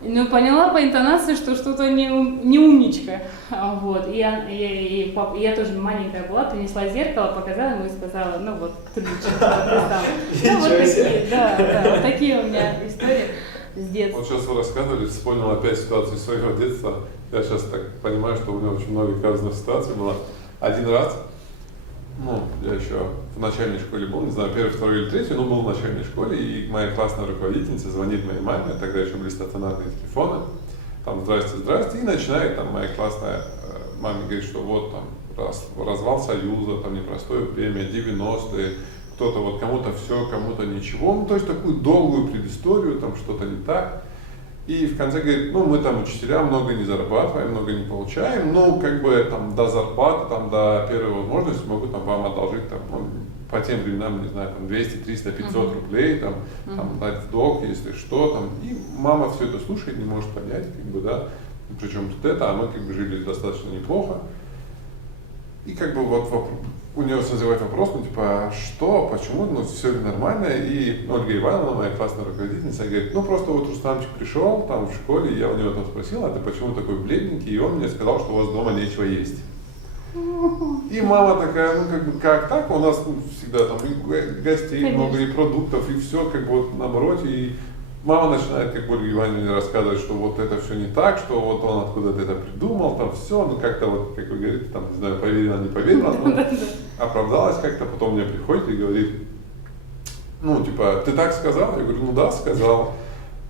Ну, поняла по интонации, что что-то не умничка. Вот. И я тоже маленькая была, принесла зеркало, показала ему и сказала, ну вот, Турлючик, ну вот такие, да, вот такие у меня истории с детства. Вот сейчас вы рассказывали, вспомнил опять ситуацию из своего детства. Я сейчас так понимаю, что у меня очень много казусных ситуаций было. Один раз, я еще в начальной школе был, не знаю, 1, 2 или 3, но был в начальной школе, и моя классная руководительница звонит моей маме, тогда еще были стационарные телефоны, там, здрасте, и начинает там моя классная маме говорит, что вот там развал Союза, там непростое время, 90-е, кто-то вот кому-то все, кому-то ничего, то есть такую долгую предысторию, там что-то не так. И в конце говорит, мы там учителя много не зарабатываем, много не получаем, там до зарплаты, там до первой возможности могу там вам одолжить там, по тем временам, не знаю, там 200, 300, 500 рублей, там дать в долг, если что, там. И мама все это слушает, не может понять, да, причем тут это, а мы жили достаточно неплохо. И вот у нее созревает вопрос, что, почему, все ли нормально, и Ольга Ивановна, моя классная руководительница, говорит, просто вот Рустамчик пришел там в школе, и я у него там спросила, а ты почему такой бледненький, и он мне сказал, что у вас дома нечего есть. И мама такая, как так, у нас всегда там и гостей много, и продуктов, и все наоборот, и мама начинает Ольге Ивановне рассказывать, что вот это все не так, что вот он откуда-то это придумал, там все, как-то как вы говорите, там, не знаю, поверила, не поверила, но оправдалась как-то, потом мне приходит и говорит, ты так сказал? Я говорю, да, сказал.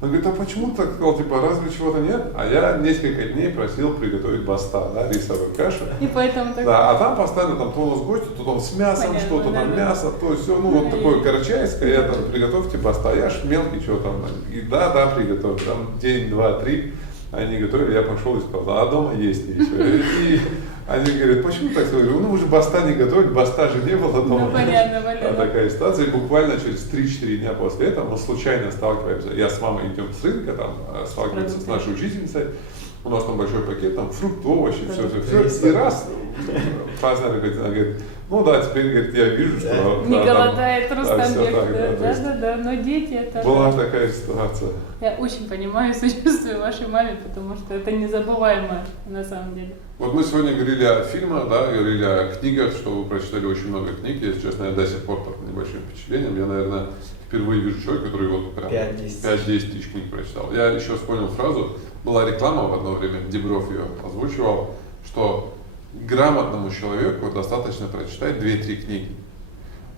Он говорит, а почему ты так сказал, типа, разве чего-то нет? А я несколько дней просил приготовить баста, да, рисовую кашу. И поэтому так... Да, а там постоянно там то у нас гости, то там с мясом Понятно, что-то, да, там да. мясо, то все, ну вот такое карачайское, я там приготовьте баста, я ж мелкий, что там, и да, приготовь, там день, два, три, они готовили, я пошел и сказал, а дома есть еще. И они говорят, почему так? Я говорю, ну вы же баста не готовили, баста же не было дома. Ну, понятно, понятно. Такая ситуация. И буквально через 3-4 дня после этого мы случайно сталкиваемся. Я с мамой идем с рынка, там, сталкиваемся с нашей учительницей. У нас там большой пакет, там фрукты, овощи, все. И раз, Пазнер говорит, ну да, теперь, говорит, я вижу, что... Не да, голодает там, Рустамбек, то есть да, но дети это... Была такая ситуация. Я очень понимаю и сочувствую вашей маме, потому что это незабываемое на самом деле. Вот мы сегодня говорили о фильмах, да, говорили о книгах, что вы прочитали очень много книг. Если честно, я до сих пор под небольшим впечатлением. Я, наверное, впервые вижу человека, который вот прям 5-10 тысяч книг прочитал. Я еще вспомнил фразу, была реклама в одно время, Дебров ее озвучивал, что грамотному человеку достаточно прочитать 2-3 книги.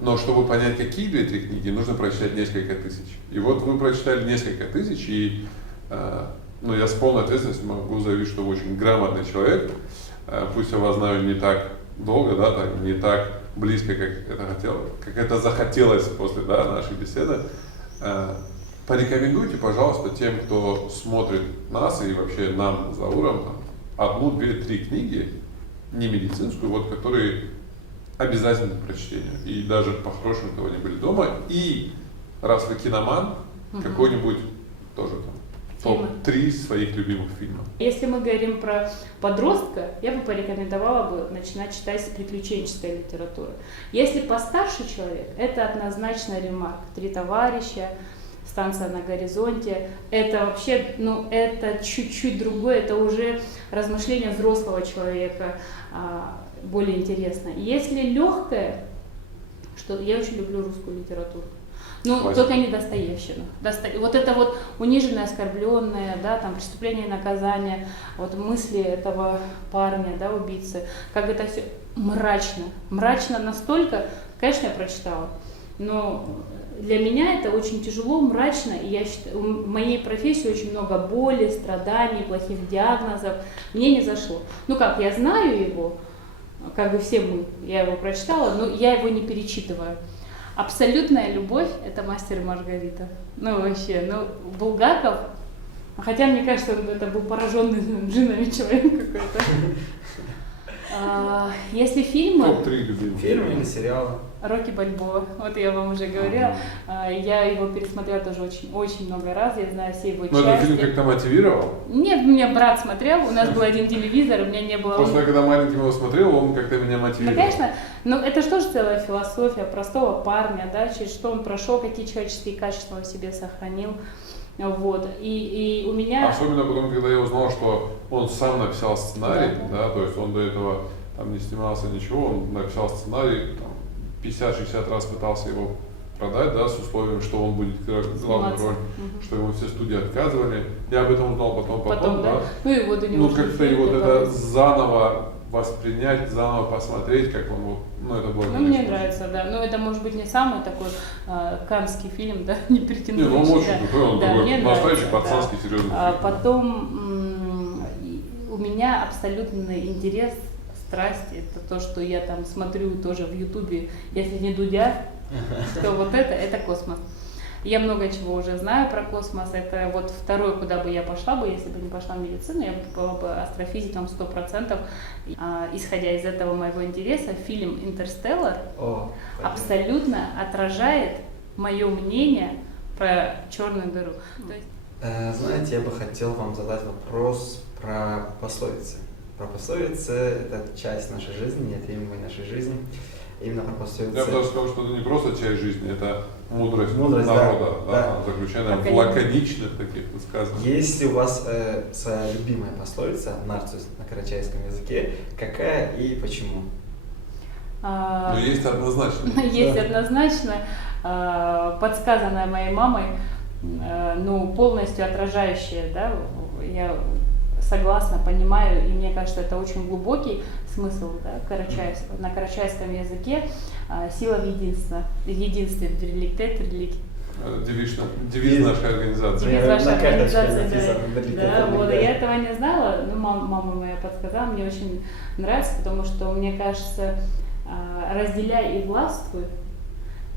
Но чтобы понять, какие 2-3 книги, нужно прочитать несколько тысяч. И вот вы прочитали несколько тысяч, и ну, я с полной ответственностью могу заявить, что вы очень грамотный человек. Пусть я вас знаю не так долго, да, так, не так близко, как это захотелось после, да, нашей беседы. Порекомендуйте, пожалуйста, тем, кто смотрит нас и вообще нам с Зауром, 1-2-3 книги, не медицинскую, вот, которые обязательны к прочтению. И даже по-хорошему того не были дома. И раз вы киноман, какой-нибудь тоже там топ-3 своих любимых фильмов. Если мы говорим про подростка, я бы порекомендовала бы начинать читать с приключенческой литературы. Если постарше человек, это однозначно Ремарк. «Три товарища», «Станция на горизонте». Это вообще, ну, это чуть-чуть другое, это уже размышление взрослого человека, более интересно. Если легкое, что я очень люблю русскую литературу. Ну, только не Достоевщину. Вот это вот униженное, оскорбленное, да, там, преступление и наказание, вот мысли этого парня, да, убийцы, как это все мрачно. Мрачно настолько, конечно, я прочитала, но для меня это очень тяжело, мрачно, и я считаю, в моей профессии очень много боли, страданий, плохих диагнозов. Мне не зашло. Ну как, я знаю его, как бы все мы, я его прочитала, но я его не перечитываю. Абсолютная любовь – это «Мастер и Маргарита». Ну вообще, ну Булгаков, хотя мне кажется, это был пораженный джинами человек какой-то. Если фильмы… Топ-3 любимых. Фильмы или сериалы? «Рокки Бальбоа», вот я вам уже говорила, я его пересмотрела тоже очень много раз, я знаю все его части. Но этот фильм как-то мотивировал? Нет, меня брат смотрел, у нас был один телевизор, у меня не было… Просто когда маленький его смотрел, он как-то меня мотивировал. Ну, конечно, но это же тоже целая философия простого парня, да, через что он прошел, какие человеческие качества он в себе сохранил. Вот. И у меня… Особенно потом, когда я узнал, что он сам написал сценарий, да, то есть он до этого там не снимался ничего, он написал сценарий, там, 50-60 раз пытался его продать, да, с условием, что он будет играть главную роль, что ему все студии отказывали. Я об этом узнал потом, да. Ну и вот у него… Ну как-то и вот это заново воспринять, заново посмотреть, как он вот, ну это было… Ну мне нравится, да. Ну это может быть не самый такой каннский фильм, да, не претендующий. Не, ну он очень такой, он такой настоящий пацанский, да. серьезный фильм. Потом у меня абсолютный интерес, страсть, это то, что я там смотрю тоже в Ютубе, если не Дудя, то вот это космос. Я много чего уже знаю про космос, это вот второе, куда бы я пошла бы, если бы не пошла в медицину, я бы была бы астрофизиком 100%. Исходя из этого моего интереса, фильм «Интерстеллар» абсолютно отражает мое мнение про черную дыру. Знаете, я бы хотел вам задать вопрос про пословицы. Про пословицы – это часть нашей жизни, неотъемлемой нашей жизни. Именно про пословицы. Я бы даже сказал, что это не просто часть жизни, это мудрость да. народа, да, заключенная в лаконичных таких высказываниях. Есть ли у вас своя любимая пословица, нарцисс на карачайском языке, какая и почему? Ну, есть однозначно. Есть однозначно, подсказанная моей мамой, ну, полностью отражающая, да, я согласна, понимаю, и мне кажется, это очень глубокий смысл, да, на карачайском языке. Сила в единстве, в реликтет, Девиз нашей организации. Девиз вашей На карточке организации, написано, да. драгоценный, Вот, да. я этого не знала, но мама моя подсказала, мне очень нравится, потому что, мне кажется, разделяй и властвуй,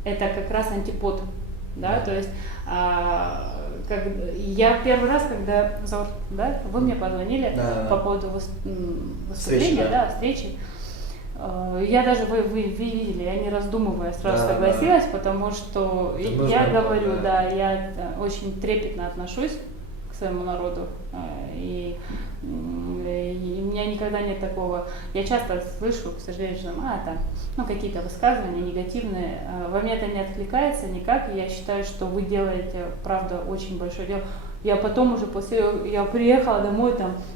это как раз антипод, да, то есть я первый раз, когда, да, вы мне позвонили по поводу выступления, встречи, я даже, вы видели, я не раздумывая сразу согласилась, потому что я говорю, я очень трепетно отношусь к своему народу, и у меня никогда нет такого, я часто слышу, к сожалению, что какие-то высказывания негативные, во мне это не откликается никак, и я считаю, что вы делаете, правда, очень большое дело. Я потом уже я приехала домой,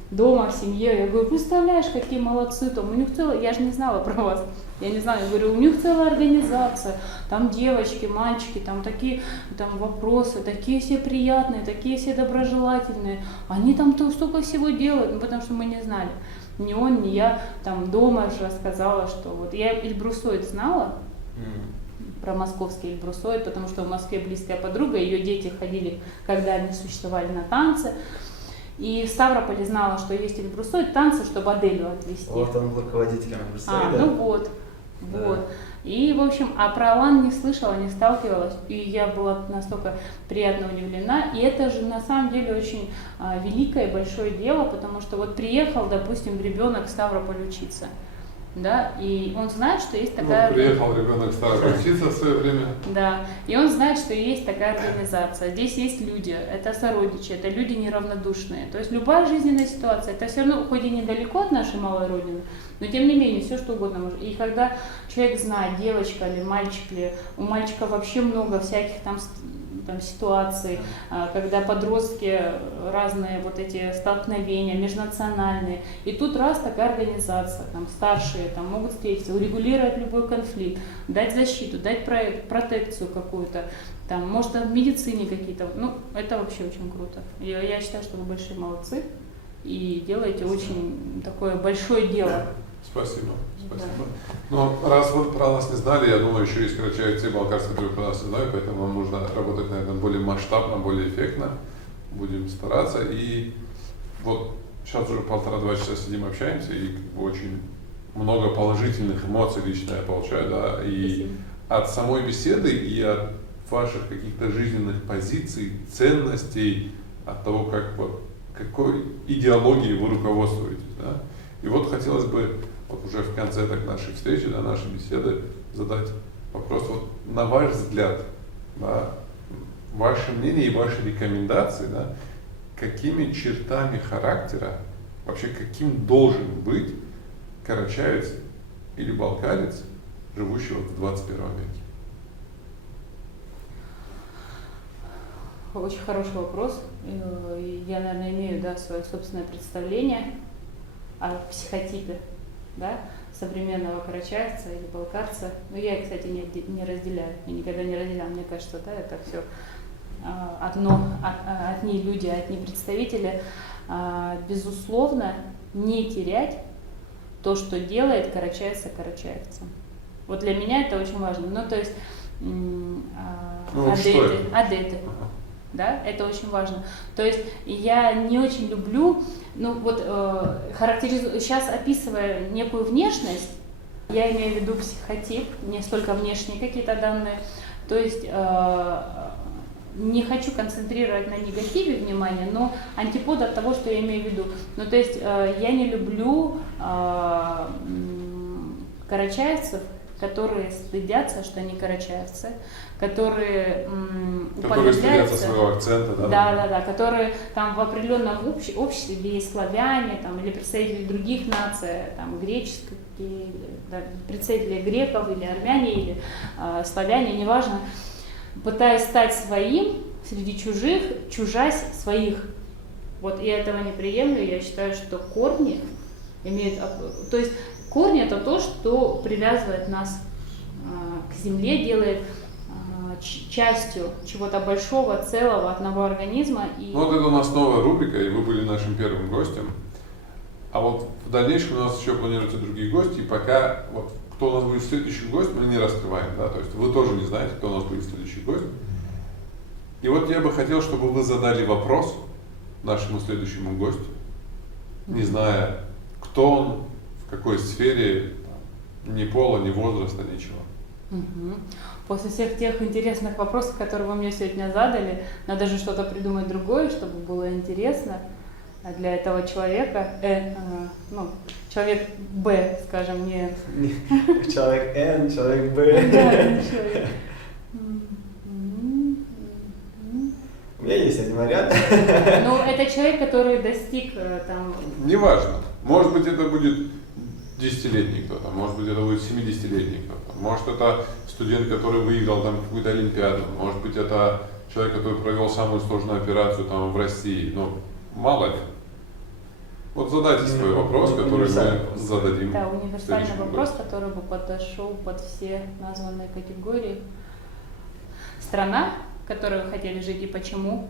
дома, в семье, я говорю, представляешь, какие молодцы, у них я же не знала про вас, я не знаю, я говорю, у них целая организация, там девочки, мальчики, такие вопросы, такие все приятные, такие все доброжелательные, они столько всего делают, потому что мы не знали, ни он, ни я, дома же рассказала, что я Эльбрусойд знала, про московский Эльбрусойд, потому что в Москве близкая подруга, ее дети ходили, когда они существовали, на танцы. И в Ставрополе знала, что есть Эльбрусойд, танцы, чтобы Аделю отвезти. Вот он руководитель Эльбрусойда. Вот. И, в общем, про Алан не слышала, не сталкивалась, и я была настолько приятно удивлена. И это же на самом деле очень великое и большое дело, потому что приехал, допустим, ребенок в Ставрополь учиться. Да, и он знает, что есть такая... приехал ребенок старый учиться в свое время. Да, и он знает, что есть такая организация. Здесь есть люди, это сородичи, это люди неравнодушные. То есть любая жизненная ситуация, это все равно, хоть и недалеко от нашей малой родины, но тем не менее, все что угодно может. И когда человек знает, девочка или мальчик, или у мальчика вообще много всяких ситуаций, когда подростки разные эти столкновения межнациональные, и тут раз такая организация, старшие могут встретиться, урегулировать любой конфликт, дать защиту, дать протекцию какую-то, может в медицине какие-то, это вообще очень круто. Я считаю, что вы большие молодцы и делаете очень такое большое дело. Спасибо. Но раз вы про нас не знали, я думаю, еще есть те балкарцы, которые про нас не знают, поэтому нам нужно работать, наверное, более масштабно, более эффектно. Будем стараться. И сейчас уже 1,5-2 часа сидим, общаемся, и очень много положительных эмоций лично я получаю, да, и от самой беседы, и от ваших каких-то жизненных позиций, ценностей, от того, какой идеологией вы руководствуетесь, да. И хотелось бы уже в конце нашей встречи, нашей беседы задать вопрос, на ваш взгляд, да, ваше мнение и ваши рекомендации, да, какими чертами характера, вообще каким должен быть карачаевец или балкарец, живущий в 21 веке? Очень хороший вопрос. Я, наверное, имею свое собственное представление о психотипе, да, современного карачаевца или балкарца. Но я, кстати, не разделяю, я никогда не разделяла. Мне кажется, это все одни люди, одни представители. Безусловно, не терять то, что делает карачаевца карачаевцем. Для меня это очень важно. То есть адеты. Да, это очень важно. То есть я не очень люблю, сейчас описывая некую внешность, я имею в виду психотип, не столько внешние какие-то данные, то есть не хочу концентрировать на негативе внимание, но антипод от того, что я имею в виду. То есть я не люблю карачаевцев, которые стыдятся, что они карачаевцы, которые стыдятся своего акцента, да, которые в определенном обществе, где есть славяне, или представители других наций, греческие, представители греков или армяне, или славяне, неважно, пытаясь стать своим среди чужих, чужась своих. Я этого не приемлю, я считаю, что корни имеют, то есть корни — это то, что привязывает нас к земле, делает частью чего-то большого, целого, одного организма. И... это у нас новая рубрика, и вы были нашим первым гостем. А в дальнейшем у нас еще планируются другие гости, и пока кто у нас будет следующий гость, мы не раскрываем, да, то есть вы тоже не знаете, кто у нас будет следующий гость. И вот я бы хотел, чтобы вы задали вопрос нашему следующему гостю, не зная, кто он, в какой сфере, ни пола, ни возраста, ничего. Мгм. После всех тех интересных вопросов, которые вы мне сегодня задали, надо же что-то придумать другое, чтобы было интересно. А для этого человека, человек Б, скажем, не... Человек Н, человек Б. Да, человек. У меня есть один вариант. Ну, это человек, который достиг там... Неважно. Может быть, это будет 10-летний кто-то, может быть, это будет 70-летний кто-то, может, это студент, который выиграл там какую-то олимпиаду, может быть, это человек, который провел самую сложную операцию там в России, ну, мало ли. Вот задайте свой вопрос, который мы зададим. Да, универсальный следующему вопрос, гостю. который бы подошел под все названные категории. Страна, в которой вы хотели жить и почему?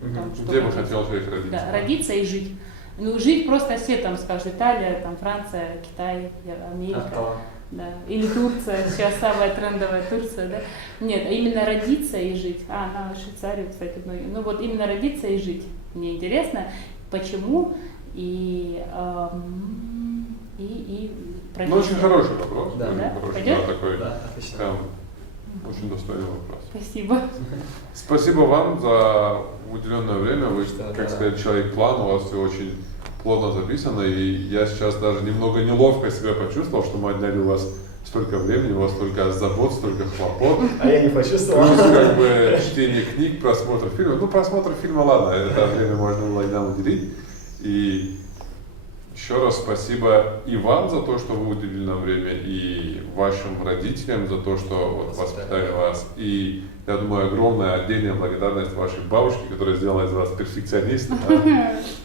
Там, что Где бы хотите. хотел человек родиться? Да, родиться и жить. Ну, жить просто все там скажут, Италия, там Франция, Китай, Америка. Да. Или Турция, сейчас самая трендовая Турция, да? Нет, а именно родиться и жить. На Швейцарию, кстати, многие. Ну вот именно родиться и жить. Мне интересно, почему и Ну, очень хороший вопрос. Да. Очень Да? хороший, Пойдет? да, такой Да, отлично. прям очень достойный вопрос. Спасибо. Спасибо вам за уделенное время. Вы, Что, как да. сказать, человек-план, у вас все очень плотно записано. И я сейчас даже немного неловко себя почувствовал, что мы отняли у вас столько времени, у вас столько забот, столько хлопот. А я не почувствовал. Плюс как бы чтение книг, просмотр фильма. Ну, просмотр фильма, ладно, это время можно было и нам уделить. И еще раз спасибо и вам за то, что вы уделили нам время, и вашим родителям за то, что вот воспитали вас. И, я думаю, огромная отдельная благодарность вашей бабушке, которая сделала из вас перфекциониста. Да?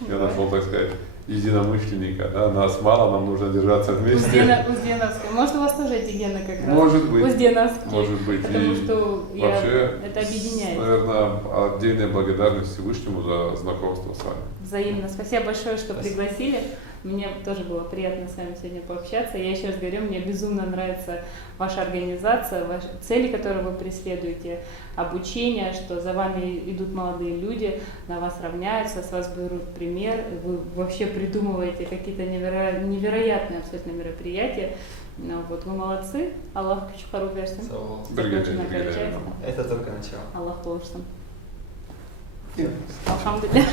Я нашел, так сказать, единомышленника. Да? Нас мало, нам нужно держаться вместе. Узденовская. Может, у вас тоже эти гены как раз? Может быть. Узденовские. Может быть. Потому И что вообще, это объединяет. наверное, отдельная благодарность Всевышнему за знакомство с вами. Взаимно. Спасибо большое, что Спасибо. пригласили. Мне тоже было приятно с вами сегодня пообщаться. Я еще раз говорю, мне безумно нравится ваша организация, ваши цели, которые вы преследуете, обучение, что за вами идут молодые люди, на вас равняются, с вас берут пример, вы вообще придумываете какие-то невероятные абсолютно мероприятия. Ну, вот вы молодцы. Аллах чухару версин. Бригадир. Это только начало. Аллах лошадь. Алхамдулилля.